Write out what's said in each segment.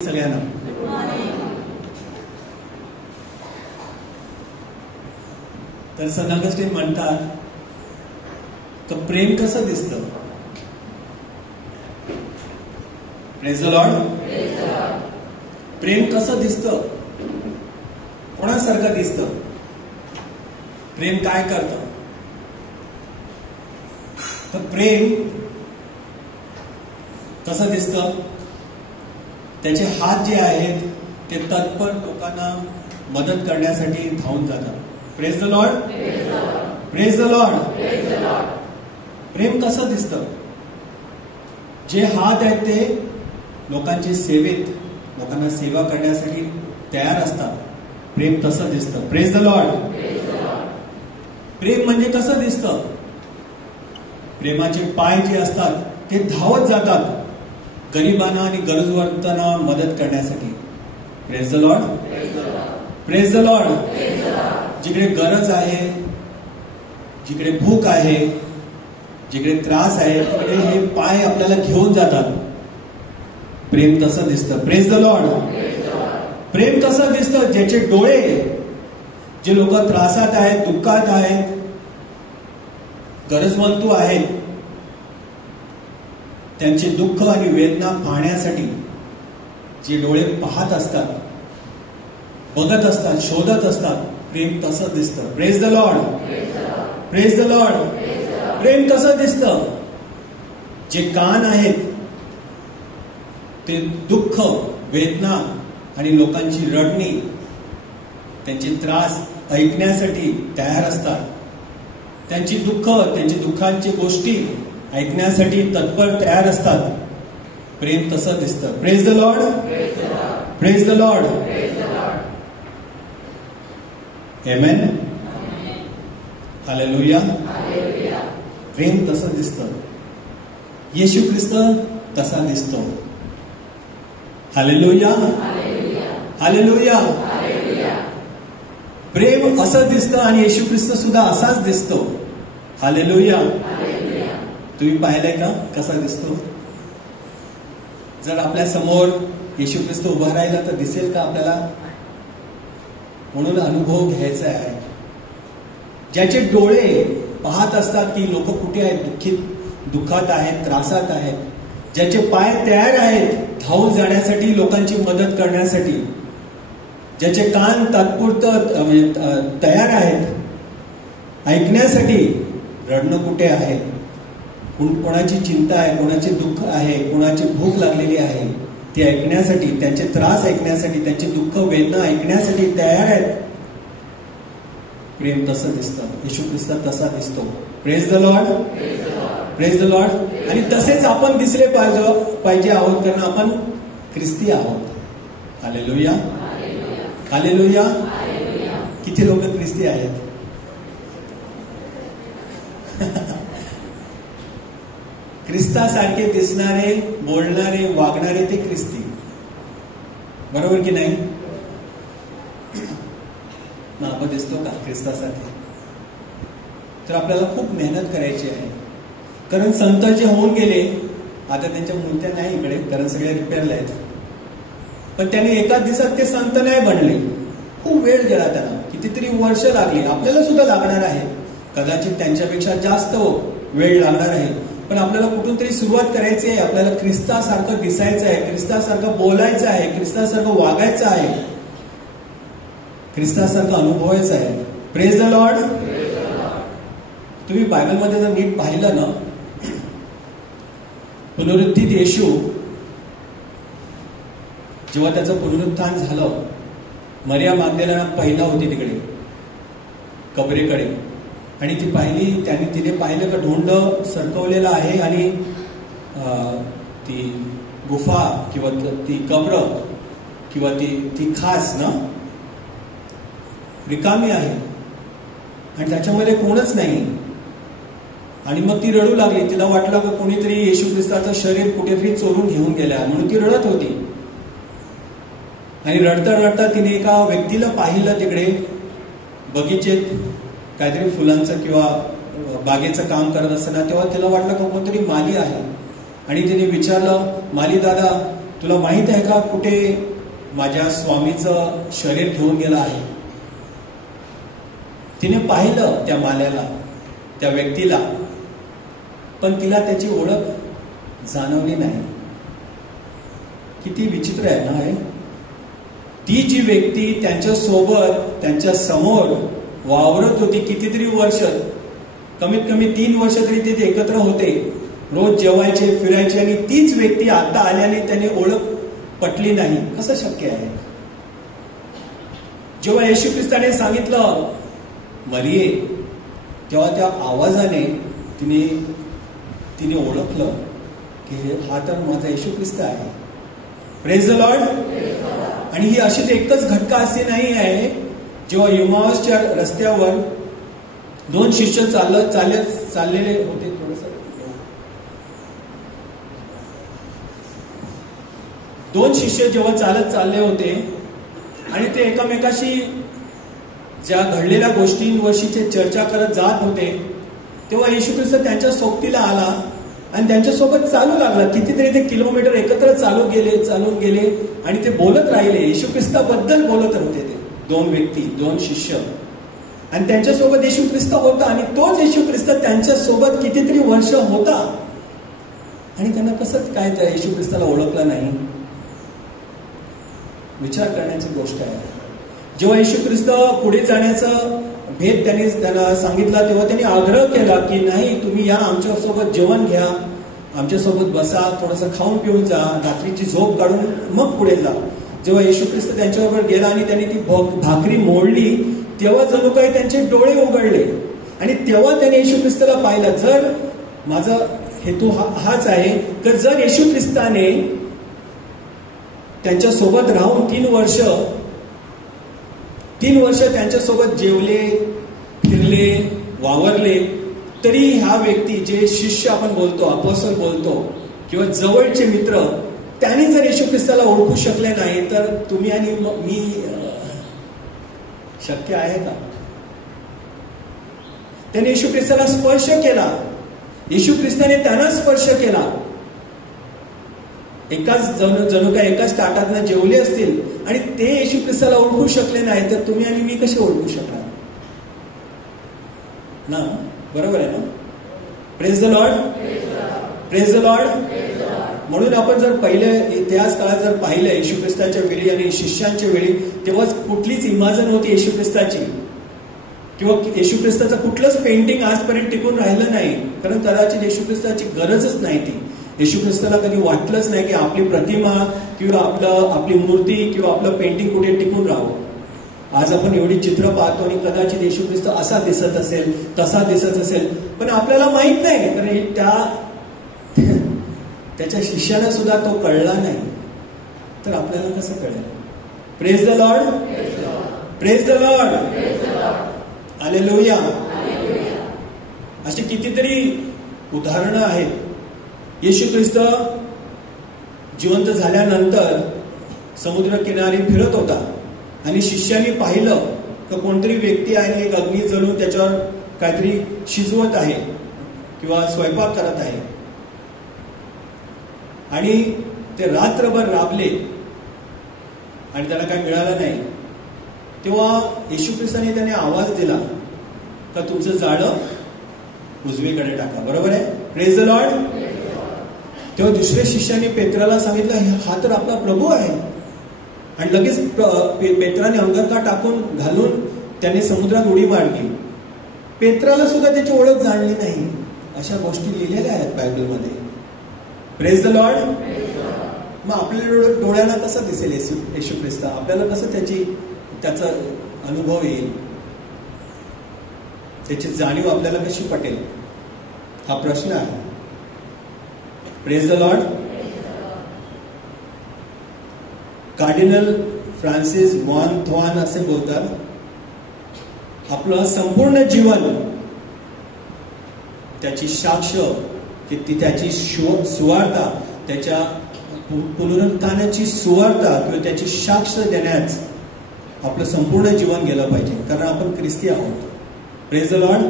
सगळ्यांना तर संत ऑगस्टीन म्हणतात तर प्रेम कसं दिसतं. Praise the Lord. प्रेम कसं दिसतं, कोणासारखं दिसतं, प्रेम काय करतं. तर प्रेम कसं दिसतं, त्याचे हात जे आहेत ते तत्पर लोकांना मदत करण्यासाठी धावून जातात. Praise the Lord. Praise the Lord. प्रेम कसं दिसतं, जे हात आहेत ते लोकांची सेवेत, लोकांना सेवा करण्यासाठी तयार असतात. प्रेम तसं दिसतं. Praise the Lord. प्रेम म्हणजे कसं दिसतं, प्रेमाचे पाय जे असतात ते धावत जातात गरिबांना आणि गरजवंतांना मदत करण्यासाठी. Praise the Lord. Praise the Lord. जिकडे गरज आहे, जिकडे भूक आहे, जिकडे त्रास आहे, तिकडे हे पाय आपल्याला घेऊन जातात. प्रेम तसं दिसतं. Praise the Lord. प्रेम तसं दिसतं, ज्याचे डोळे, जे लोक त्रासात आहेत, दुःखात आहेत, गरजवंतू आहेत, त्यांचे दुःख आणि वेदना पाहण्यासाठी जे डोळे पाहत असतात, बघत असतात, शोधत असतात, प्रेम तसं दिसतं. Praise the Lord. Praise the Lord. प्रेम कसं दिसतं, जे कान आहेत ते दुःख, वेदना आणि लोकांची रडणी, त्यांचे त्रास ऐकण्यासाठी तयार असतात. त्यांची दुःख, त्यांची दुःखांची गोष्टी ऐकण्यासाठी तत्पर तयार असतात. प्रेम तसं दिसतं. Praise the Lord. Praise the Lord. Amen. Hallelujah. प्रेम तसं दिसतं. येशू ख्रिस्त तसा दिसतो. हालेलुया. हालेलुया. प्रेम असं दिसतं आणि येशू ख्रिस्त सुद्धा असाच दिसतो. हालेलुया. तुम्ही पाहिलंय का कसा दिसतो. जर आपल्या समोर येशू ख्रिस्त उभा राहिला तर दिसेल का आपल्याला. म्हणून अनुभव घ्यायचा आहे. ज्याचे डोळे पाहत असतात की लोक कुठे आहेत, दुःखात आहेत, त्रासात आहेत, ज्याचे पाय तयार आहेत धावून जाण्यासाठी, लोकांची मदत करण्यासाठी, ज्याचे कान तात्पुरतं तयार आहेत ऐकण्यासाठी, रडणं कुठे आहे, कोणाची चिंता आहे, कोणाचे दुःख आहे, कोणाची भूक लागलेली आहे, ते ऐकण्यासाठी, त्यांचे त्रास ऐकण्यासाठी, त्यांचे दुःख वेदना ऐकण्यासाठी तयार आहेत. प्रेम तसं दिसतं. येशू ख्रिस्त तसा दिसतो. Praise the Lord. Praise the Lord. आणि तसेच आपण दिसले पाहिजे आहोत, कारण आपण ख्रिस्ती आहोत. हालेलुया. हालेलुया. किती लोक ख्रिस्ती आहेत. ख्रिस्तासारखे दिसणारे, बोलणारे, वागणारे ते ख्रिस्ती. बरोबर की नाही. आपण दिसतो का ख्रिस्तासारखे. तर आपल्याला खूप मेहनत करायची आहे. कारण संत जे होऊन गेले, आता त्यांच्या मूर्त्या नाही इकडे, कारण सगळे रिपेअरला आहेत, पण त्यांनी एका दिवसात ते संत नाही बनले. खूप वेळ गेला त्यांना, कितीतरी वर्ष लागली. आपल्याला सुद्धा लागणार आहे, कदाचित त्यांच्यापेक्षा जास्त वेळ लागणार आहे. पण आपल्याला कुठून तरी सुरुवात करायची आहे. आपल्याला ख्रिस्तासारखं दिसायचं आहे, ख्रिस्तासारखं बोलायचं आहे, ख्रिस्तासारखं वागायचं आहे, ख्रिस्तासारखं अनुभवायचं आहे. Praise the Lord. तुम्ही बायबलमध्ये जर नीट पाहिलं ना, पुनरुत्थित येशू जेव्हा त्याचं पुनरुत्थान झालं, मरिया मागदलेना पहिला होती तिकडे कबरेकडे, आणि ती पाहिली, तिने पाहिलं का ढोंड सरकवलेला आहे आणि ती गुफा किंवा ती कब्र किंवा ती खास ना रिकामी आहे आणि त्याच्यामध्ये कोणच नाही. आणि मग ती रडू लागली. तिला वाटलं का कोणीतरी येशू ख्रिस्ताचं शरीर कुठेतरी चोरून घेऊन गेल्या, म्हणून ती रडत होती. आणि रडता रडता तिने एका व्यक्तीला पाहिलं तिकडे बगीचेत, काहीतरी फुलांचं किंवा बागेचं काम करत असताना. तेव्हा तिला वाटलं का कोणतरी माली आहे आणि तिने विचारलं, माली दादा तुला माहित आहे का कुठे माझ्या स्वामीचं शरीर घेऊन गेलं आहे? तिने पाहिलं त्या माल्याला, त्या व्यक्तीला, पण तिला त्याची ओळख जाणवली नाही. किती विचित्र आहे ना हे. ती जी व्यक्ती त्यांच्या सोबत, त्यांच्या समोर वावरत होती कितीतरी वर्ष, कमीत कमी 3 वर्ष तरी ते एकत्र होते, रोज जेवायचे, फिरायचे, आणि तीच व्यक्ती आता आल्याने त्याने ओळख पटली नाही. कसं शक्य आहे? जेव्हा येशू ख्रिस्ताने सांगितलं मरिये, तेव्हा त्या आवाजाने तिने ओळखलं की हा तर माझा येशू ख्रिस्त आहे. Praise the Lord. आणि ही अशीच एकच घटना असे नाही आहे. जेव्हा एमाऊसच्या रस्त्यावर 2 शिष्य चाललेले होते, थोडस 2 शिष्य जेव्हा चालले होते आणि ते एकमेकाशी ज्या घडलेल्या गोष्टींविषयी चर्चा करत जात होते, तेव्हा येशू ख्रिस्त त्यांच्या सोबतीला आला आणि त्यांच्यासोबत चालू लागला. कितीतरी ते किलोमीटर एकत्र चालून गेले आणि ते बोलत राहिले. येशू ख्रिस्ताबद्दल बोलत होते ते 2 व्यक्ती, 2 शिष्य, आणि त्यांच्यासोबत येशू ख्रिस्त होता. आणि तोच येशू ख्रिस्त त्यांच्यासोबत कितीतरी वर्ष होता, आणि त्यांना कसं काय त्या येशू ख्रिस्ताला ओळखलं नाही? विचार करण्याची गोष्ट आहे. जेव्हा येशू ख्रिस्त पुढे जाण्याचं भेद त्यांना सांगितला, तेव्हा त्यांनी आग्रह केला की नाही, तुम्ही या, आमच्यासोबत जेवण घ्या, आमच्यासोबत बसा, थोडंसं खाऊन पिऊन जा, रात्रीची झोप काढून मग पुढे जा. जेव्हा येशू ख्रिस्त त्यांच्याबरोबर गेला आणि त्यांनी ती भाकरी मोडली, तेव्हा जणू काही त्यांचे डोळे उघडले आणि तेव्हा त्यांनी येशू ख्रिस्ताला पाहिलं. जर माझा हेतू हाच आहे की जर येशू ख्रिस्ताने त्यांच्यासोबत राहून 3 वर्ष त्यांच्यासोबत जेवले, फिरले, वावरले, तरी ह्या व्यक्ती, जे शिष्य आपण बोलतो, अपोस्टल बोलतो, किंवा जवळचे मित्र, त्यांनी जर येशू ख्रिस्ताला ओळखू शकले नाही, तर तुम्ही आणि मी शक्य आहे का? त्याने येशू ख्रिस्ताला स्पर्श केला, येशू ख्रिस्ताने त्यांना स्पर्श केला. जणू काय एकाच ताटातनं जेवले असतील आणि ते येशू ख्रिस्ताला ओळखू शकले नाही, तर तुम्ही आणि मी कसे ओळखू शकणार ना? बरोबर आहे ना? Praise the Lord. Praise the Lord. म्हणून आपण जर पहिले इतिहास काळात जर पाहिलं येशू ख्रिस्ताच्या वेळी आणि शिष्यांच्या वेळी, तेव्हा कुठलीच इमाजन होती येशू ख्रिस्ताची, किंवा येशू ख्रिस्ताचं कुठलंच पेंटिंग आजपर्यंत टिकून राहिलं नाही, कारण कदाचित येशू ख्रिस्ताची गरजच नाही ती. येशू ख्रिस्ताला कधी वाटलंच नाही की आपली प्रतिमा किंवा आपली मूर्ती किंवा आपलं पेंटिंग कुठे टिकून राहावं. आज आपण एवढी चित्र पाहतो आणि कदाचित येशू ख्रिस्त असा दिसत असेल, तसा दिसत असेल, पण आपल्याला माहित नाही, कारण त्याच्या शिष्याला सुद्धा तो कळला नाही, तर आपल्याला कसं कळेल? Praise the Lord. Praise the Lord. Hallelujah. अशी कितीतरी उदाहरणं आहेत. येशू ख्रिस्त जिवंत झाल्यानंतर समुद्र किनारी फिरत होता आणि शिष्यांनी पाहिलं की कोणतरी व्यक्ती आहे आणि एक अग्नी जळून त्याच्यावर काहीतरी शिजवत आहे किंवा स्वयंपाक करत आहे, आणि ते रात्रभर राबले आणि त्याला काही मिळालं नाही. तेव्हा येशू ख्रिस्ताने त्याने आवाज दिला का तुमचं जाळं उजवीकडे टाका. बरोबर आहे? Praise the Lord. तेव्हा दुसऱ्या शिष्याने पेत्राला सांगितलं, हा तर आपला प्रभू आहे, आणि लगेच पेत्राने अंगरखा टाकून घालून त्याने समुद्रात उडी मारली. पेत्राला सुद्धा त्याची ओळख जाणली नाही. अशा गोष्टी लिहिलेल्या आहेत बायबलमध्ये. Praise the Lord. मग आपल्या डोळ्याला कसं दिसेल येशू ख्रिस्त? आपल्याला कसं त्याचा अनुभव येईल, त्याची जाणीव आपल्याला कशी पटेल? हा प्रश्न आहे. Praise the Lord. Cardinal Francis मॉन्थवान असे बोलतात, आपलं संपूर्ण जीवन त्याची साक्ष, त्याची सुवार्ता, त्याच्या पुनरुत्थानाची सुवार्ता किंवा त्याची साक्ष देण्यास आपलं संपूर्ण जीवन गेलं पाहिजे, कारण आपण ख्रिस्ती आहोत. Praise the Lord.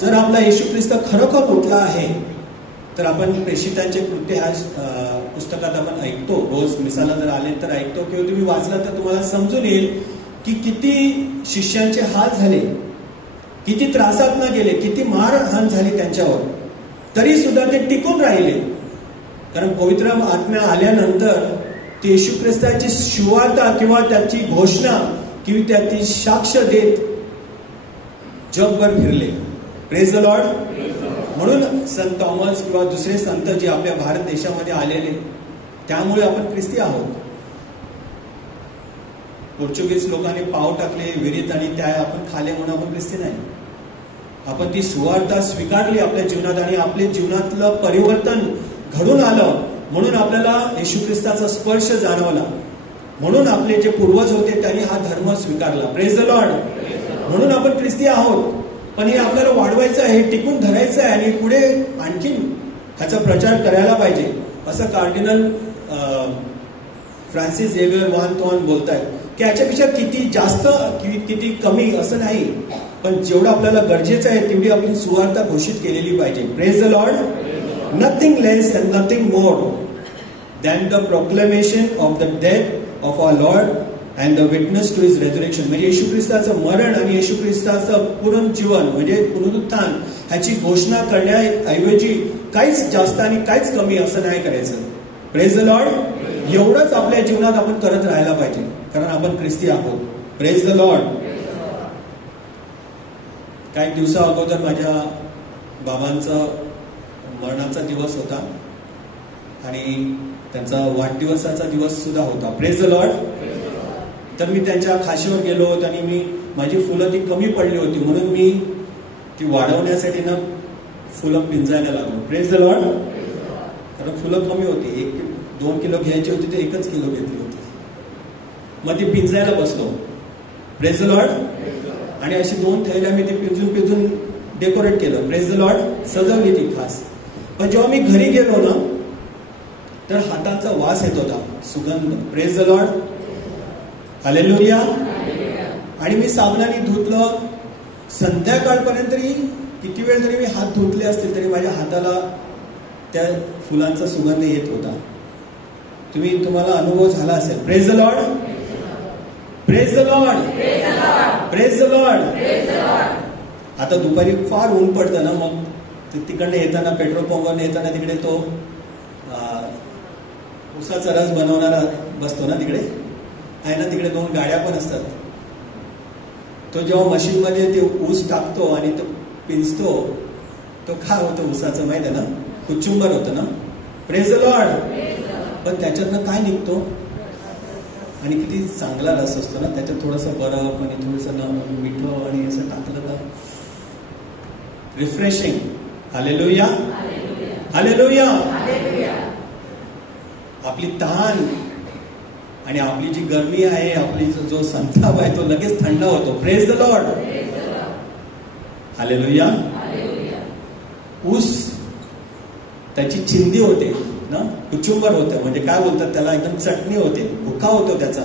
जर आपला येशू ख्रिस्त खरोखर उठला आहे, तर आपण प्रेषितांचे कृत्य हा पुस्तकात आपण ऐकतो, रोज मिसाला जर आले तर ऐकतो, किंवा तुम्ही वाचला तर तुम्हाला समजून येईल की किती शिष्यांचे हाल झाले, किती त्रासात न गेले, किती मारहाण झाली त्यांच्यावर, तरी सुद्धा ते टिकून राहिले. कारण पवित्र आत्मा आल्यानंतर ते येशू ख्रिस्ताची सुवार्ता किंवा त्याची घोषणा किंवा त्याची साक्ष देत जगभर फिरले. Praise the Lord. म्हणून संत थॉमस किंवा दुसरे संत जे आपल्या भारत देशामध्ये आलेले, त्यामुळे आपण ख्रिस्ती आहोत. पोर्चुगीज लोकांनी पाव टाकले विहिरीत आणि त्या आपण खाले म्हणून आपण ख्रिस्ती नाही. आपण ती सुवार्ता स्वीकारली आपल्या जीवनात आणि आपल्या जीवनातलं परिवर्तन घडून आलं, म्हणून आपल्याला येशू ख्रिस्ताचा स्पर्श जाणवला. म्हणून आपले जे पूर्वज होते त्यांनी हा धर्म स्वीकारला. Praise the Lord. म्हणून आपण ख्रिस्ती आहोत. पण हे आपल्याला वाढवायचं आहे, टिकून धरायचं आहे आणि पुढे आणखीन ह्याचा प्रचार करायला पाहिजे, असं कार्डिनल फ्रान्सिस झेवियर वान तोन बोलतायत की याच्यापेक्षा किती जास्त किती कमी असं नाही, पण जेवढं आपल्याला गरजेचं आहे तेवढी आपली सुवार्ता घोषित केलेली पाहिजे. Praise the Lord. Nothing less and nothing more than the proclamation of the death of our Lord and the witness to his resurrection. म्हणजे येशू ख्रिस्ताचं मरण आणि येशू ख्रिस्ताचं पुनरुज्जीवन म्हणजे पुनरुत्थान ह्याची घोषणा करण्याऐवजी काहीच जास्त आणि काहीच कमी असं नाही करायचं. Praise the Lord. एवढंच आपल्या जीवनात आपण करत राहायला पाहिजे, कारण आपण ख्रिस्ती आहोत. Praise the Lord. काही दिवसा अगोदर माझ्या बाबांचा मरणाचा दिवस होता आणि त्यांचा वाढदिवसाचा दिवस सुद्धा होता. Praise the Lord. तर मी त्यांच्या खाशीवर गेलो होतो आणि मी माझी फुलं ती कमी पडली होती, म्हणून मी ती वाढवण्यासाठी ना फुलं पिंजायला लागलो. Praise the Lord. कारण फुलं कमी होती, 1-2 किलो घ्यायची होती ते 1 किलो घेतली होती. मग ती पिंजायला बसलो. Praise the Lord. आणि अशी 2 थैल्या मी ती पिंजून डेकोरेट केलं. Praise the Lord. सजवली ती खास. पण जेव्हा मी घरी गेलो ना तर हातांचा वास येत होता, सुगंध. Praise the Lord. हालेलुया. आणि मी साबणाने धुतलं. संध्याकाळपर्यंत किती वेळ जरी मी हात धुतले असतील तरी माझ्या हाताला त्या फुलांचा सुगंध येत होता. तुम्हाला अनुभव झाला असेल. Praise the Lord. Praise the Lord. Praise the Lord. आता दुपारी फार ऊन पडतं ना, मग तिकडनं येताना पेट्रोल पंपवर येताना तिकडे तो ऊसाचा रस बनवणारा बसतो ना, तिकडे आहे ना, तिकडे 2 गाड्या पण असतात. तो जेव्हा मशीनमध्ये ते ऊस टाकतो आणि तो पिंजतो, तो काय होतं ऊसाचं माहिती आहे ना, कुचुंबर होतं ना. Praise the Lord. पण त्याच्यातनं काय निघतो आणि किती चांगला रस असतो ना, त्याच्यात थोडंसं बरफ आणि थोडंसं मिठं आणि असं टाकलं का रिफ्रेशिंग. हालेलुया. हालेलुया. आपली तहान आणि आपली जी गरमी आहे, आपली जो संताप आहे तो लगेच थंड होतो. Praise the Lord. हालेलुया. ऊस त्याची चिंदी होते ना, कुचुंबर होतं, म्हणजे काय बोलतात त्याला, एकदम चटणी होते, भुका होतो त्याचा,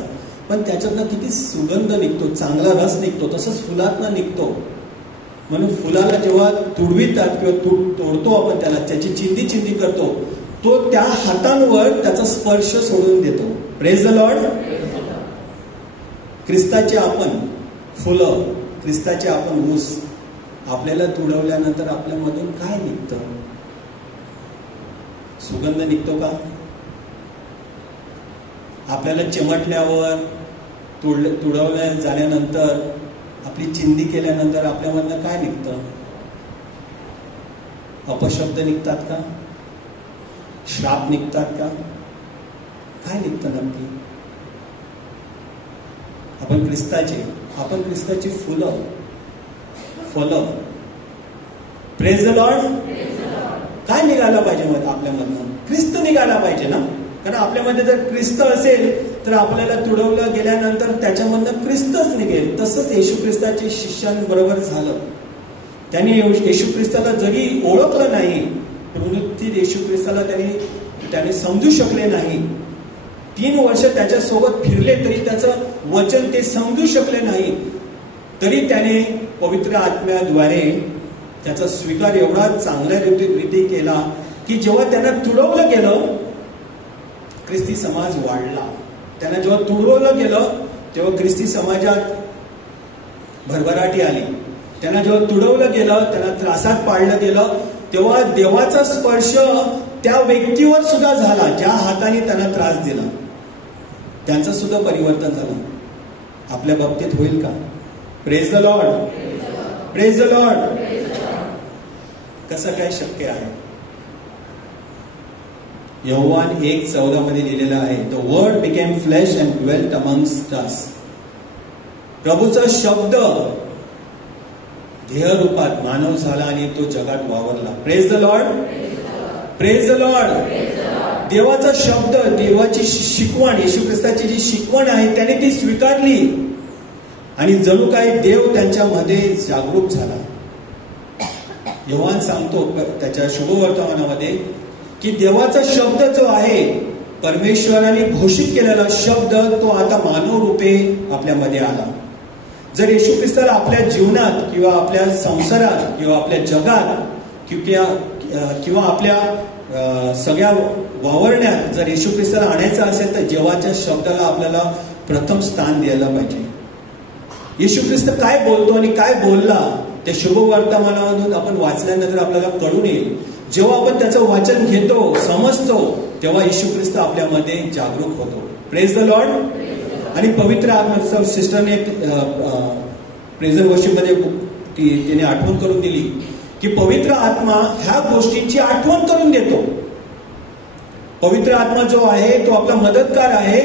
पण त्याच्यातनं किती सुगंध निघतो, चांगला रस निघतो. तसंच फुलातनं निघतो. म्हणून फुलाला जेव्हा तुडवितात किंवा तोडतो आपण त्याला, त्याची चिंदी करतो, तो त्या हातांवर त्याचा स्पर्श सोडून देतो. Praise the Lord. ख्रिस्ताचे आपण फुलं, ख्रिस्ताचे आपण ऊस, आपल्याला तुडवल्यानंतर आपल्यामधून काय निघतं? सुगंध निघतो का? आपल्याला चिमटल्यावर, तुडवल्या झाल्यानंतर, आपली चिंदी केल्यानंतर आपल्यामधनं काय निघतं? अपशब्द निघतात का? श्राप निघतात का? काय निघतं नक्की? आपण ख्रिस्ताची फुलं. Praise the Lord. काय निघायला पाहिजे मग आपल्यामधनं? ख्रिस्त निघायला पाहिजे ना, कारण आपल्यामध्ये जर ख्रिस्त असेल तर आपल्याला तुडवलं गेल्यानंतर त्याच्यामधनं ख्रिस्तच निघेल. तसंच येशू ख्रिस्ताच्या शिष्यांबरोबर झालं. त्यांनी येशू ख्रिस्ताला जरी ओळखलं नाही, परंतु येशू ख्रिस्ताला त्याने समजू शकले नाही. 3 वर्ष त्याच्यासोबत फिरले तरी त्याचं वचन ते समजू शकले नाही, तरी त्याने पवित्र आत्म्याद्वारे त्याचा स्वीकार एवढा चांगल्या रीती केला की जेव्हा त्यांना तुडवलं गेलं ख्रिस्ती समाज वाढला. त्यांना जेव्हा तुडवलं गेलं तेव्हा ख्रिस्ती समाजात भरभराटी आली. त्यांना जेव्हा तुडवलं गेलं, त्यांना त्रासात पाडलं गेलं, तेव्हा देवाचा स्पर्श त्या व्यक्तीवर सुद्धा झाला ज्या हाताने त्यांना त्रास दिला. त्यांचं सुद्धा परिवर्तन झालं. आपल्या बाबतीत होईल का? Praise the Lord, praise the Lord. कसं काय शक्य आहे? योहान 1:14 मध्ये लिहिलेलं आहे, the word became flesh and dwelt amongst us. प्रभूचा शब्द देह रूपात मानव झाला आणि तो जगात वावरला. Praise the Lord, praise the Lord. देवाचा शब्द, देवाची शिकवण, येशू ख्रिस्ताची जी शिकवण आहे त्याने ती स्वीकारली आणि जणू काही देव त्यांच्यामध्ये जागरूक झाला. योहान सांगतो त्याच्या शुभवर्तमानामध्ये की देवाचा शब्द जो आहे, परमेश्वराने घोषित केलेला शब्द, तो आता मानव रूपे आपल्यामध्ये आला. जर येशू ख्रिस्ताला आपल्या जीवनात किंवा आपल्या संसारात किंवा आपल्या जगात किंवा आपल्या सगळ्या वावरण्यात जर येशू ख्रिस्ताला आणायचं असेल तर देवाच्या शब्दाला आपल्याला प्रथम स्थान द्यायला पाहिजे. येशू ख्रिस्त काय बोलतो आणि काय बोलला ते शुभवर्तमानामधून आपण वाचल्यानंतर आपल्याला कळून येईल. जेव्हा आपण त्याचं वाचन घेतो, समजतो, तेव्हा येशू ख्रिस्त आपल्यामध्ये जागरूक होतो. Praise the Lord. आणि पवित्र आत्मा, सिस्टरने प्रेझर वर्शिप मध्ये तिने आठवण करून दिली की पवित्र आत्मा ह्या गोष्टींची आठवण करून देतो. पवित्र आत्मा जो आहे तो आपला मदतगार आहे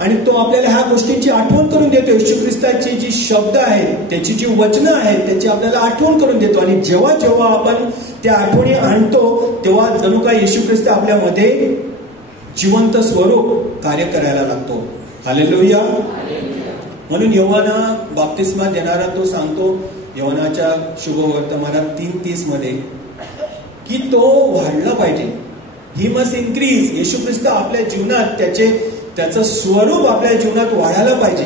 आणि तो आपल्याला ह्या गोष्टींची आठवण करून देतो. येशू ख्रिस्ताची जी शब्द आहेत, त्याची जी वचनं आहेत, त्याची आपल्याला आठवण करून देतो. आणि जेव्हा जेव्हा आपण त्या आठवणी आणतो तेव्हा जणू काय येशू ख्रिस्त आपल्यामध्ये जिवंत स्वरूप कार्य करायला लागतो. हालेलुया. म्हणून योहाना बाप्तिस्मा देणारा तो सांगतो योहानाच्या शुभवर्तमानात 3:30 मध्ये की तो वाढला पाहिजे. He must increase. येशू ख्रिस्त आपल्या जीवनात त्याचं स्वरूप आपल्या जीवनात वाढायला पाहिजे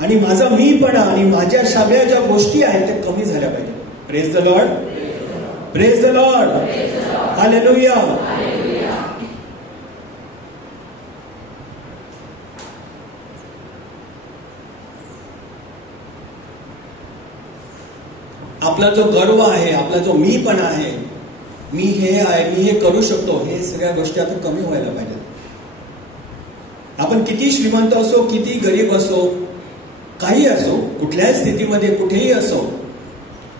आणि माझा मीपणा आणि माझ्या सगळ्या ज्या गोष्टी आहेत त्या कमी झाल्या पाहिजे. Praise the Lord, praise the Lord. Hallelujah. आपला जो गर्व आहे, आपला जो मीपणा आहे, मी हे आहे, मी हे करू शकतो, हे सगळ्या गोष्टी आता कमी व्हायला पाहिजे. आपण किती श्रीमंत असो, किती गरीब असो, काही असो, कुठल्याही स्थितीमध्ये कुठेही असो,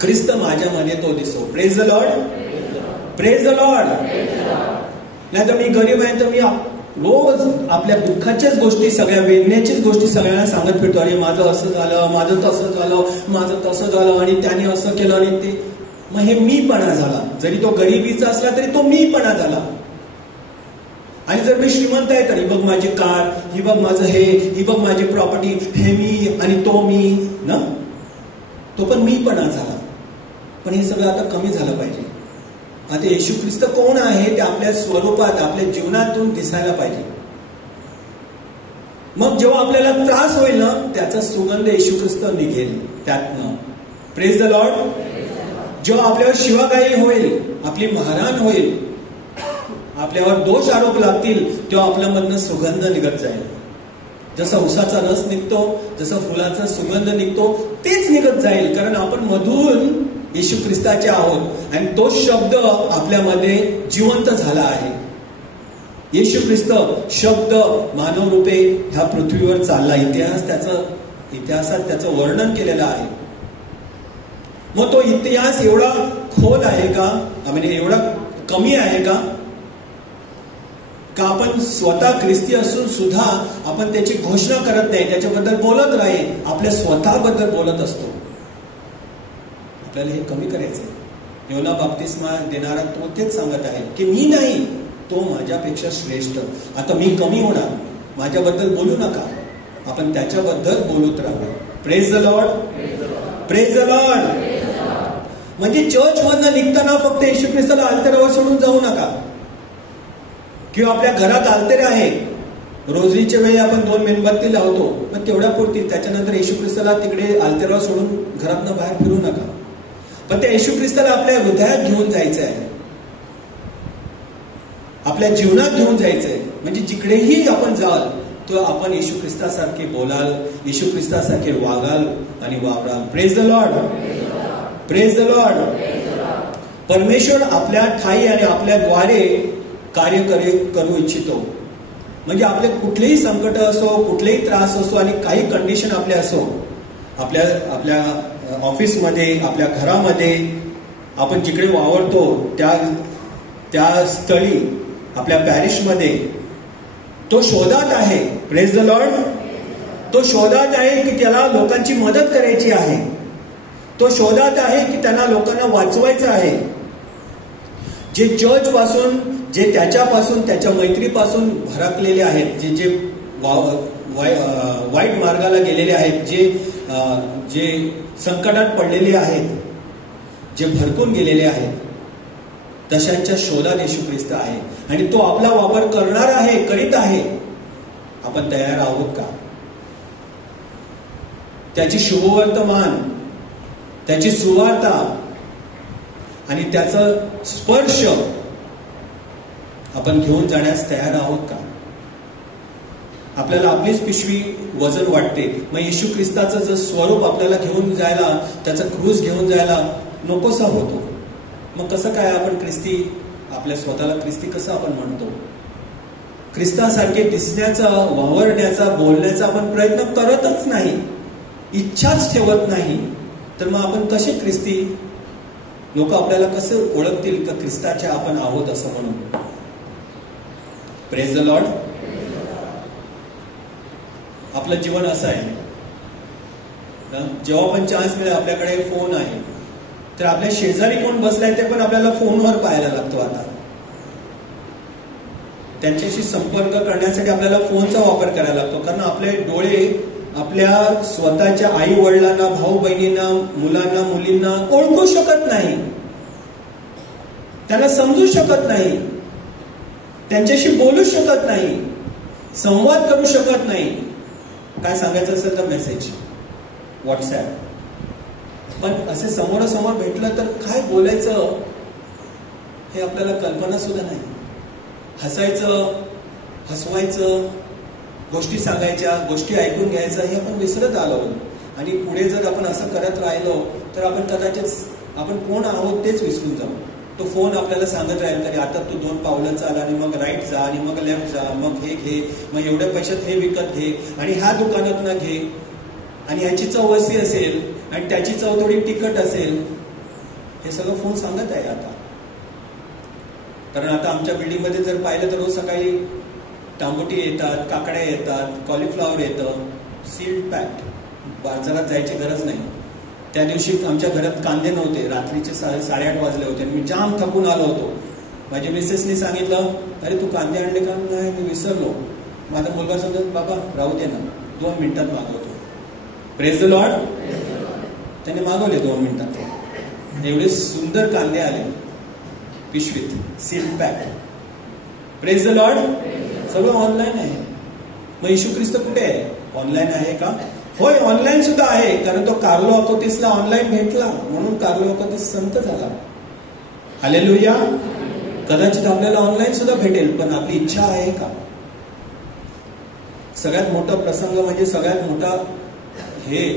ख्रिस्त माझ्यामध्ये तो दिसो. Praise the Lord, praise the Lord. नाही तर मी गरीब आहे तर मी रोज आपल्या दुःखाच्याच गोष्टी, सगळ्या वेदनेच्याच गोष्टी सगळ्यांना सांगत फिरतो. अरे माझं असं झालं, माझं तसं झालं, माझं तसं झालं आणि त्याने असं केलं आणि ते. मग हे मीपणा झाला. जरी तो गरिबीचा असला तरी तो मीपणा झाला. आणि जर मी श्रीमंत आहे तर ही बघ माझी कार, ही बघ माझं हे, ही बघ माझी प्रॉपर्टी, हे मी आणि तो मी ना, तो पण मीपणा झाला. पण हे सगळं आता कमी झालं पाहिजे. आता येशू ख्रिस्त कोण आहे ते आपल्या स्वरूपात, आपल्या जीवनातून दिसायला पाहिजे. मग जेव्हा आपल्याला त्रास होईल ना, त्याचा सुगंध येशू ख्रिस्त निघेल त्यातनं. Praise the Lord. जेव्हा आपल्यावर शिवागाई होईल, आपली मारहाण होईल, आपल्यावर दोष आरोप लागतील, तेव्हा आपल्यामधनं सुगंध निघत जाईल. जसा उसाचा रस निघतो, जसा फुलाचा सुगंध निघतो, तेच निघत जाईल. कारण आपण मधून येशू ख्रिस्ताचे आहोत आणि तो शब्द आपल्यामध्ये जिवंत झाला आहे. येशू ख्रिस्त शब्द मानव रूपे ह्या पृथ्वीवर चालला. इतिहासात त्याचं वर्णन केलेलं आहे. मग तो इतिहास एवढा खोल आहे का, म्हणजे एवढा कमी आहे का आपण स्वतः ख्रिस्ती असून सुद्धा आपण त्याची घोषणा करत नाही, त्याच्याबद्दल बोलत राहील, आपल्या स्वतःबद्दल बोलत असतो. आपल्याला हे कमी करायचंय. योना बाप्तिस्मा देणारा तो तेच सांगत आहे की मी नाही, तो माझ्यापेक्षा श्रेष्ठ. आता मी कमी होणार, माझ्याबद्दल बोलू नका, आपण त्याच्याबद्दल बोलत राहू. Praise the Lord, praise the Lord. म्हणजे चर्च मधनं निघताना फक्त येशू ख्रिस्ताला अल्तरावर सोडून जाऊ नका. किंवा आपल्या घरात अल्तर आहे, रोजरीच्या वेळी आपण 2 मेणबत्ती लावतो, पण तेवढ्या पुरती. त्याच्यानंतर येशू ख्रिस्ताला तिकडे अल्तरावर सोडून घरातनं बाहेर फिरू नका. पण त्या येशू ख्रिस्ताला आपल्या हृदयात घेऊन जायचं आहे, आपल्या जीवनात घेऊन जायचंय. म्हणजे जिकडेही आपण जाल तो आपण येशू ख्रिस्तासारखे बोलाल, येशू ख्रिस्तासारखे वागाल आणि वावराल. Praise the Lord, praise the Lord. परमेश्वर आपल्या ठाई आणि आपल्याद्वारे कार्य करू इच्छितो. म्हणजे आपले कुठलेही संकट असो, कुठलेही त्रास असो आणि काही कंडिशन आपले असो, आपल्या ऑफिसमध्ये, आपल्या घरामध्ये, आपण जिकडे वावरतो त्या स्थळी, आपल्या पॅरिशमध्ये तो शोधात आहे. Praise the Lord. तो शोधात आहे की त्याला लोकांची मदत करायची आहे. तो शोधात आहे की त्यांना लोकांना वाचवायचं आहे. जे चर्च पासून, जे त्याच्यापासून, त्याच्या मैत्रीपासून भरकलेले आहेत, जे वाईट मार्गाला गेलेले आहेत, जे संकटात पडलेले आहेत, जे भरकून गेलेले आहेत, तशांच्या शोधात येशू ख्रिस्त आहे आणि तो आपला वापर करणार आहे, करीत आहे. आपण तयार आहोत का? त्याची शुभवर्तमान, त्याची सुवार्ता आणि त्याचा स्पर्श आपण घेऊन जाण्यास तयार आहोत का? आपल्याला आपलीच पिशवी वजन वाटते. मग येशू ख्रिस्ताचं जर स्वरूप आपल्याला घेऊन जायला, त्याचा क्रूज घेऊन जायला नकोसा होतो. मग कसं काय आपण ख्रिस्ती, आपल्या स्वतःला ख्रिस्ती कसं आपण म्हणतो? ख्रिस्तासारखे दिसण्याचा, वावरण्याचा, बोलण्याचा आपण प्रयत्न करतच नाही, इच्छाच ठेवत नाही. तर मग आपण कसे ख्रिस्ती? लोक आपल्याला कसं ओळखतील का ख्रिस्ताचे आपण आहोत असं म्हणून? Praise the Lord. आपलं जीवन असं आहे, जेव्हा पण चान्स मिळेल, आपल्याकडे फोन आहे, तर आपल्या शेजारी कोण बसलाय ते पण आपल्याला फोनवर पाहायला लागतो. आता त्यांच्याशी संपर्क करण्यासाठी आपल्याला फोनचा वापर करायला लागतो, कारण आपले डोळे आपल्या स्वतःच्या आई वडिलांना, भाऊ बहिणींना, मुलांना, मुलींना ओळखू शकत नाही, त्यांना समजू शकत नाही, त्यांच्याशी बोलू शकत नाही, संवाद करू शकत नाही. काय सांगायचं असेल तर मेसेज, व्हॉट्सॲप. पण असे समोरासमोर भेटलं तर काय बोलायचं हे आपल्याला कल्पना सुद्धा नाही. हसायचं, हसवायचं, गोष्टी सांगायच्या, गोष्टी ऐकून घ्यायचं हे आपण विसरत आलो. आणि पुढे जर आपण असं करत राहिलो तर आपण कदाचित आपण कोण आहोत तेच विसरून जाऊ. तो फोन आपल्याला सांगत राहील तरी आता तू 2 पावलं चाल आणि मग राईट जा आणि मग लेफ्ट जा, मग हे घे, मग एवढ्या पैशात हे विकत घे आणि ह्या दुकानात घे आणि ह्याची चव अशी असेल आणि त्याची चव थोडी तिखट असेल. हे सगळं फोन सांगत आहे आता. कारण आता आमच्या बिल्डिंगमध्ये जर पाहिलं तर रोज सकाळी टांबोटी येतात, काकड्या येतात, कॉलीफ्लॉवर येतं, सील्ड पॅक्ड. बाजारात जायची गरज नाही. त्या दिवशी आमच्या घरात कांदे नव्हते, रात्रीचे 8:30 वाजले होते आणि मी जाम थकून आलो होतो. माझ्या मिसेसनी सांगितलं, अरे तू कांदे आणले का? नाही, मी विसरलो. माझा मुलगा सांगत, बाबा राहू दे ना, 2 मिनिटात मागवतो. Praise the lord. त्याने मागवले 2 मिनिटात. एवढे सुंदर कांदे आले पिशवीत, sealed pack. Praise the lord. सगळं ऑनलाईन आहे. मग येशू ख्रिस्त कुठे आहे? ऑनलाईन आहे का? होय, ऑनलाईन सुद्धा आहे. कारण तो कार्लो अकोतिसला ऑनलाईन भेटला म्हणून कार्लो अकोतिस संत झाला. हालेलुया. कदाचित आपल्याला ऑनलाईन सुद्धा भेटेल, पण आपली इच्छा आहे का? सगळ्यात मोठा प्रसंग म्हणजे, सगळ्यात मोठा हे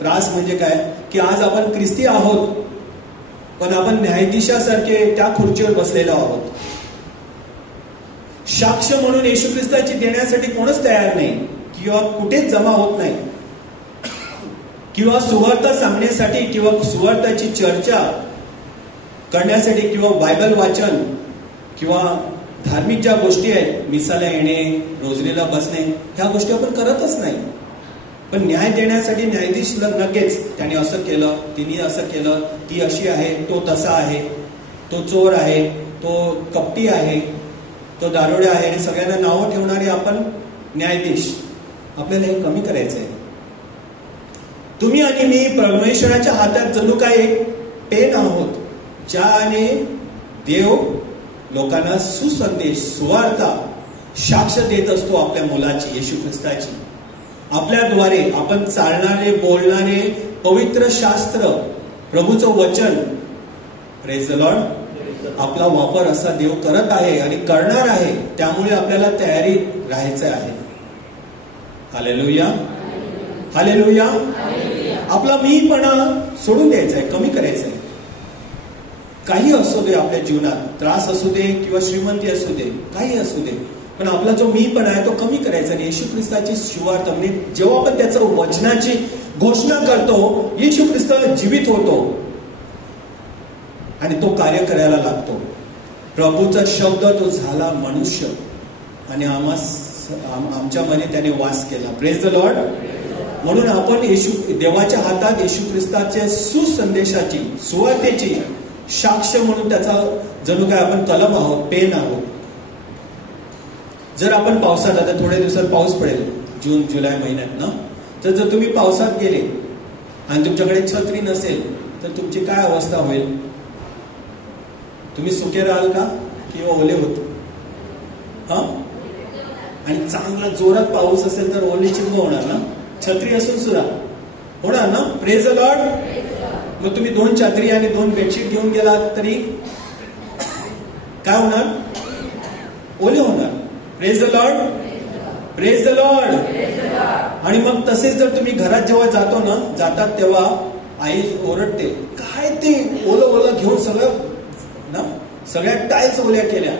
त्रास म्हणजे काय की आज आपण ख्रिस्ती आहोत, पण आपण न्यायाधीशासारखे त्या खुर्चीवर बसलेलो आहोत. साक्ष म्हणून येशू ख्रिस्ताची देण्यासाठी कोणच तयार नाही किंवा कुठेच जमा होत नाही, किंवा सुवार्ता सांगण्यासाठी किंवा सुवार्ताची चर्चा करण्यासाठी किंवा बायबल वाचन किंवा धार्मिक ज्या गोष्टी आहेत, मिसाला येणे, रोजरीला बसणे, ह्या गोष्टी आपण करतच नाही. पण न्याय देण्यासाठी न्यायाधीश लगेच त्याने असं केलं, तिने असं केलं, ती अशी आहे, तो तसा आहे, तो चोर आहे, तो कपटी आहे, तो दारोडे आहे, आणि सगळ्यांना नावं ठेवणारे आपण न्यायाधीश. आपल्याला हे कमी करायचं आहे. तुम्ही आणि मी परमेश्वराच्या हातात जणू काय एक पेन आहोत, ज्याने देव लोकांना सुसंदेश, सुवार्ता, साक्ष देत असतो आपल्या मुलाची, येशू ख्रिस्ताची. आपल्याद्वारे आपण चालणारे, बोलणारे पवित्र शास्त्र, प्रभूचं वचन. Praise the Lord. आपला वापर असा देव करत आहे आणि करणार आहे. त्यामुळे आपल्याला तयारी राहायचं आहे. Hallelujah, hallelujah. आपला मीपणा सोडून द्यायचा आहे, कमी करायचा आहे. काही असू दे आपल्या जीवनात, त्रास असू दे किंवा श्रीमंती असू दे, काही असू दे, पण आपला जो मीपणा आहे तो कमी करायचा. आणि येशू ख्रिस्ताची सुवार्ता म्हणजे जेव्हा आपण त्याचं वचनाची घोषणा करतो, येशू ख्रिस्त जीवित होतो आणि तो कार्य करायला लागतो. प्रभूचा शब्द तो झाला मनुष्य आणि आमच्यामध्ये त्याने वास केला. Praise the Lord. म्हणून आपण देवाच्या हातात येशू ख्रिस्ताच्या सुसंदेशाची, सुवार्तेची साक्ष म्हणून त्याचा जणू काय आपण कलम आहोत, पेन आहोत. जर आपण पावसात, आता थोड्या दिवसात पाऊस पडेल, जून जुलै महिन्यात ना, तर जर तुम्ही पावसात गेले आणि तुमच्याकडे छत्री नसेल तर तुमची काय अवस्था होईल? तुम्ही सुके राहाल का किंवा ओले होत? आणि चांगला जोरात पाऊस असेल तर ओले चिंब होणार ना, छत्री असून सुद्धा होणार ना. Praise the Lord. मग तुम्ही 2 छत्री आणि 2 बेडशीट घेऊन गेलात तरी काय होणार? ओले होणार. Praise the Lord, praise the Lord. आणि मग तसेच जर तुम्ही घरात जेव्हा जातात तेव्हा आई ओरडते, काय ते ओलं ओलं घेऊन सगळं ना, सगळ्या टाईल्स ओल्या केल्या,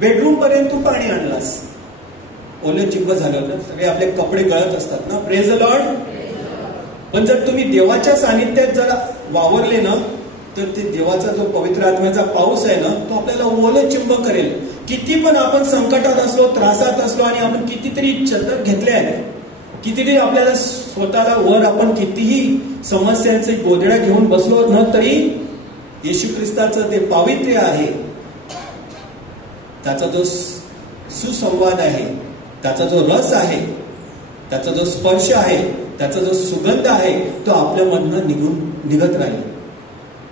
बेडरूम पर्यंत तू पाणी आणलास, ओले चिंब झालं ना, सगळे आपले कपडे गळत असतात ना. Praise the Lord. पण जर तुम्ही देवाच्या सानिध्यात जर वावरले ना, तर ते देवाचा जो पवित्र आत्म्याचा पाऊस आहे ना, तो आपल्याला ओले चिंब करेल. किती पण आपण संकटात असलो, त्रासात असलो आणि आपण कितीतरी छत्र घेतले आहेत, कितीतरी आपल्याला स्वतःला वर आपण कितीही समस्यांचे गोधड्या घेऊन बसलो ना, तरी येशू ख्रिस्ताचं ते पावित्र्य आहे, त्याचा जो सुसंवाद आहे, त्याचा जो रस आहे, त्याचा जो स्पर्श आहे, त्याचा जो सुगंध आहे, तो आपल्यामधनं निघत राहील.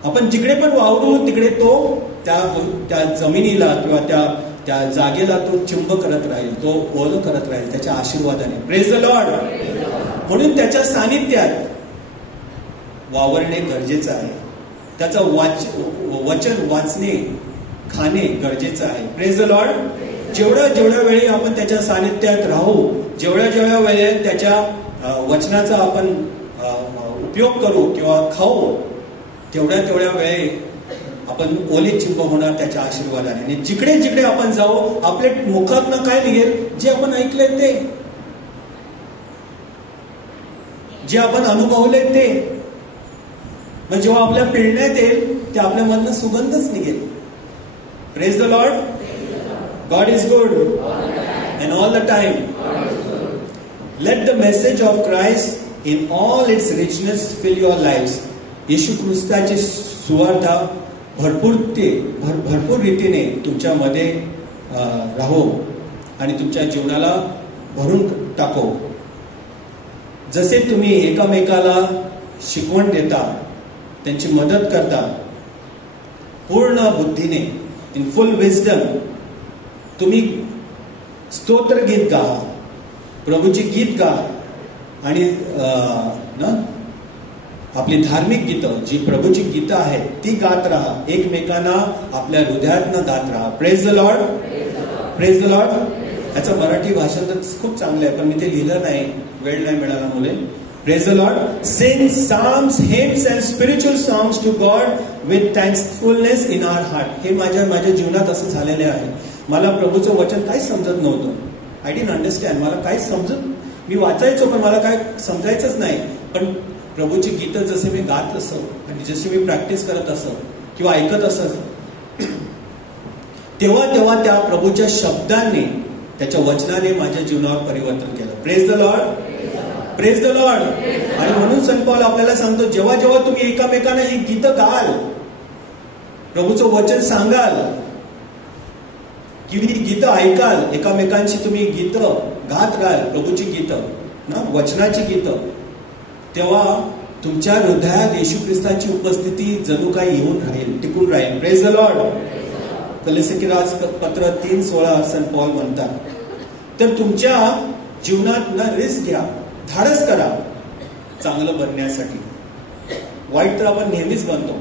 आपण जिकडे पण वावरू तिकडे तो त्या जमिनीला किंवा त्या जागेला तो चिंब करत राहील, तो ओलं करत राहील त्याच्या आशीर्वादाने. Praise the Lord. म्हणून त्याच्या सानिध्यात वावरणे गरजेचं आहे. त्याचं वचन वाचणे, खाणे गरजेचं आहे. Praise the Lord. जेवढ्या वेळी आपण त्याच्या सानिध्यात राहू, जेवढ्या वेळी त्याच्या वचनाचा आपण उपयोग करू किंवा खाऊ, तेवढ्या वेळी आपण ओले चिंब होणार त्याच्या आशीर्वादाने. आणि जिकडे आपण जाऊ, आपल्या मुखातनं काय निघेल? जे आपण ऐकलंय ते, जे आपण अनुभवले ते. मग जेव्हा आपल्या पिळण्यात येईल ते आपल्या मधनं सुगंधच निघेल. Praise the Lord. God is good and all the time. Let the message of Christ in all its richness fill your live. येशू ख्रिस्ताची सुवार्ता भरपूर रीतीने तुमच्यामध्ये राहो आणि तुमच्या जीवनाला भरून टाको. जसे तुम्ही एकामेकाला शिकवण देता, त्यांची मदत करता, पूर्ण बुद्धीने, इन फुल विजडम तुम्ही स्तोत्र गीत गा, प्रभूची गीत गा आणि आपली धार्मिक गीतं, जी प्रभूची गीतं आहेत ती गात राहा. एकमेकांना आपल्या हृदयातनं गात राहा. Praise the Lord. Praise the Lord. याचं मराठी भाषांतर खूप चांगलं आहे, पण मी ते लिहिलं नाही, वेळ नाही मिळाला मुले. Praise the Lord. Sing psalms, hymns and spiritual songs to God with thankfulness in our heart. हे माझ्या जीवनात असं झालेलं आहे. मला प्रभूचं वचन काही समजत नव्हतं. I didn't understand. मला काही समजत, मी वाचायचो पण मला काय समजायचंच नाही. पण प्रभूची गीतं जसे मी गात असो आणि जसे मी प्रॅक्टिस करत असो किंवा ऐकत असत, तेव्हा त्या प्रभूच्या शब्दांनी, त्याच्या वचनाने माझ्या जीवनावर परिवर्तन केलं. Praise the Lord. Praise the Lord. आणि म्हणून संत पौल आपल्याला सांगतो, जेव्हा तुम्ही एकामेकांना ही गीतं गाल, प्रभूचं वचन सांगाल किंवा ही गीतं ऐकाल, एकामेकांची तुम्ही गीतं गात राहाल, प्रभूची गीतं ना, वचनाची गीतं, तेव्हा तुमच्या हृदयात येशू ख्रिस्ताची उपस्थिती जणू काही येऊन राहील, टिकून राहील. Praise the Lord. कलोस्सीरास पत्र 3:16 संत पौल म्हणतात. तर तुमच्या जीवनात ना रिस्क घ्या, धाडस करा चांगलं बनण्यासाठी. वाईट तर आपण नेहमीच बनतो.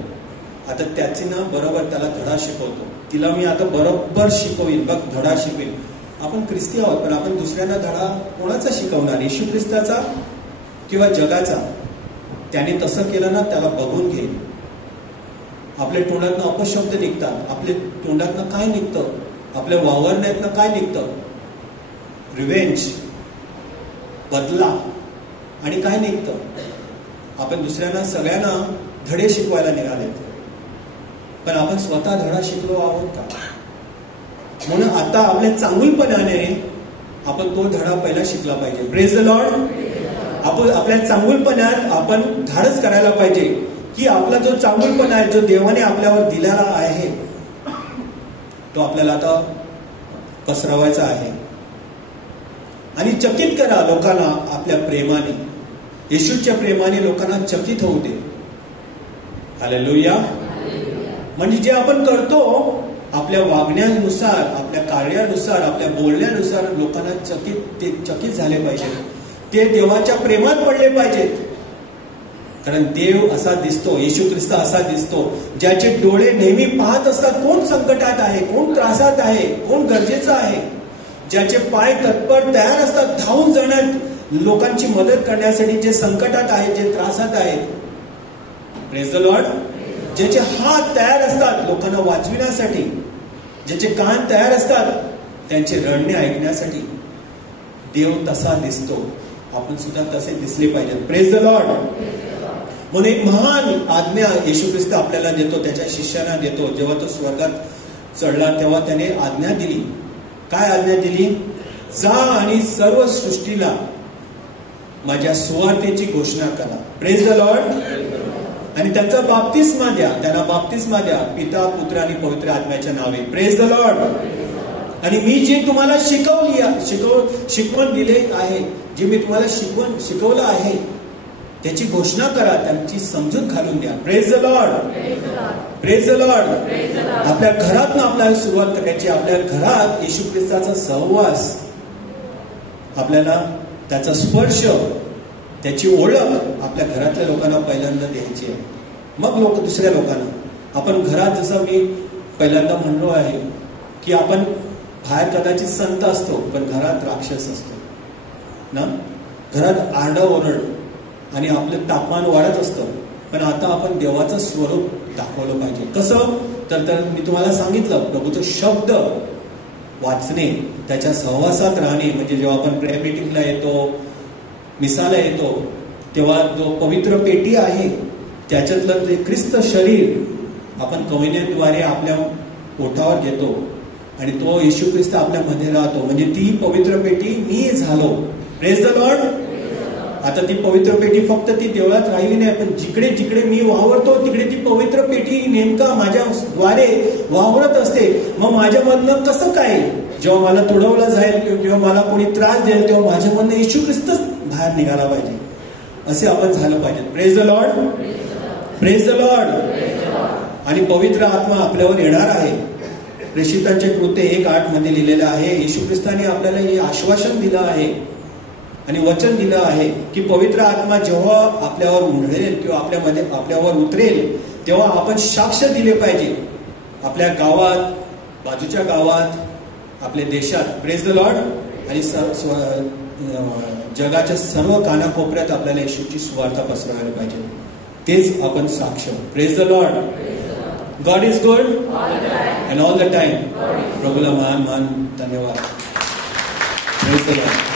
आता त्याची ना बरोबर त्याला धडा शिकवतो. तिला मी आता बरोबर शिकवीन, बघ धडा शिकवीन. आपण ख्रिस्ती आहोत, पण आपण दुसऱ्यांना धडा कोणाचा शिकवणार? येशू ख्रिस्ताचा किंवा जगाचा? त्याने तसं केलं ना, त्याला बघून घे. आपल्या तोंडातनं अपशब्द निघतात. आपल्या तोंडातनं काय निघतं? आपल्या वावरण्यातनं काय निघतं? रिव्हेंज, बदला. आणि काय निघतं? आपण दुसऱ्यांना सगळ्यांना धडे शिकवायला निघालेत, पण आपण स्वतः धडा शिकलो आहोत का? म्हणून आता आपल्या चांगुलपणाने आपण तो धडा पहिला शिकला पाहिजे. Praise the Lord. आपण आपल्या चांगुलपणात आपण धाडस करायला पाहिजे की आपला जो चांगुलपणा आहे, जो देवाने आपल्यावर दिलेला आहे, तो आपल्याला आता पसरवायचा आहे. आणि चकित करा लोकांना आपल्या प्रेमाने, येशूच्या प्रेमाने लोकांना चकित होऊ दे. हालेलुया. म्हणजे जे आपण करतो आपल्या वागण्यानुसार, आपल्या कार्यानुसार, आपल्या बोलण्यानुसार लोकांना चकित झाले पाहिजे. ते देवाच्या प्रेमात पडले पाहिजेत. कारण देव असा दिसतो, येशू ख्रिस्त असा दिसतो, ज्याचे डोळे नेहमी पाहत असतात कोण संकटात आहे, कोण त्रासात आहे, कोण गरजेचं आहे. ज्याचे पाय तत्पर तयार असतात धावून जाण्यात, लोकांची मदत करण्यासाठी, जे संकटात आहेत, जे त्रासात आहेत. Praise the Lord. ज्याचे हात तयार असतात लोकांना वाचविण्यासाठी, ज्याचे कान तयार असतात त्यांचे रडणे ऐकण्यासाठी. देव तसा दिसतो, आपण सुद्धा तसे दिसले पाहिजे. Praise the Lord. म्हणून एक महान आज्ञा येशू ख्रिस्त आपल्याला देतो, त्याच्या शिष्यांना देतो. जेव्हा तो स्वर्गात चढला तेव्हा त्याने आज्ञा दिली. काय आज्ञा दिली? जा आणि सर्व सृष्टीला माझ्या सुवार्तेची घोषणा करा. Praise the Lord. आणि त्यांचा बाप्तिस्मा द्या, त्यांना बाप्तिस्मा द्या पिता, पुत्र आणि पवित्र आत्म्याच्या नावे. Praise the Lord. आणि मी जे तुम्हाला शिकवण दिले आहे, जे मी तुम्हाला शिकवलं आहे त्याची घोषणा करा, त्यांची समजूत घालून द्या. Praise the Lord. Praise the Lord. आपल्या घरातनं आपल्याला सुरुवात करायची. आपल्या घरात येशू ख्रिस्ताचा सहवास, आपल्याला त्याचा स्पर्श, त्याची ओळख आपल्या घरातल्या लोकांना पहिल्यांदा द्यायची आहे. मग लोक दुसऱ्या लोकांना. आपण घरात, जसं मी पहिल्यांदा म्हणलो आहे की आपण बाहेर कदाचित संत असतो, पण घरात राक्षस असतो ना. घरात आरडाओरड आणि आपलं तापमान वाढत असतं. पण आता आपण देवाचं स्वरूप दाखवलं पाहिजे. कसं? तर मी तुम्हाला सांगितलं, प्रभूचं शब्द वाचणे, त्याच्या सहवासात राहणे. म्हणजे जेव्हा आपण प्रेयर मीटिंगला येतो, मिसाला येतो, तेव्हा जो पवित्र पेटी आहे त्याच्यातलं ते ख्रिस्त शरीर आपण कम्युनियनद्वारे आपल्या ओठावर घेतो आणि तो येशू ख्रिस्त आपल्यामध्ये राहतो. म्हणजे ती पवित्र पेटी मी झालो. Praise the Lord. आता ती पवित्र पेटी फक्त ती देवळात राहिली नाही, पण जिकडे जिकडे मी वावरतो तिकडे ती पवित्र पेटी नेमका माझ्याद्वारे वावरत असते. मग माझ्यामधनं कसं काय, जेव्हा मला तुडवलं जाईल, जेव्हा मला कोणी त्रास देईल, तेव्हा माझ्यामधनं येशू ख्रिस्तच बाहेर निघाला पाहिजे. असे आपण झालं पाहिजे. Praise the Lord. Praise the Lord. आणि पवित्र आत्मा आपल्यावर येणार आहे. प्रेषितांचे कृत्य 1:8 मध्ये लिहिलेलं आहे. येशू ख्रिस्ताने आपल्याला हे आश्वासन दिलं आहे आणि वचन दिलं आहे की पवित्र आत्मा जेव्हा आपल्यावर उमळेल किंवा आपल्यावर उतरेल, तेव्हा आपण साक्ष दिले पाहिजे. आपल्या गावात, बाजूच्या गावात, आपल्या देशात. Praise the Lord. आणि जगाच्या सर्व कानाकोपऱ्यात आपल्याला येशूची सुवार्ता पसरवायला पाहिजे. तेच आपण साक्ष. Praise the Lord. God is good and all the time. प्रभूला मान मान धन्यवाद. Praise the Lord.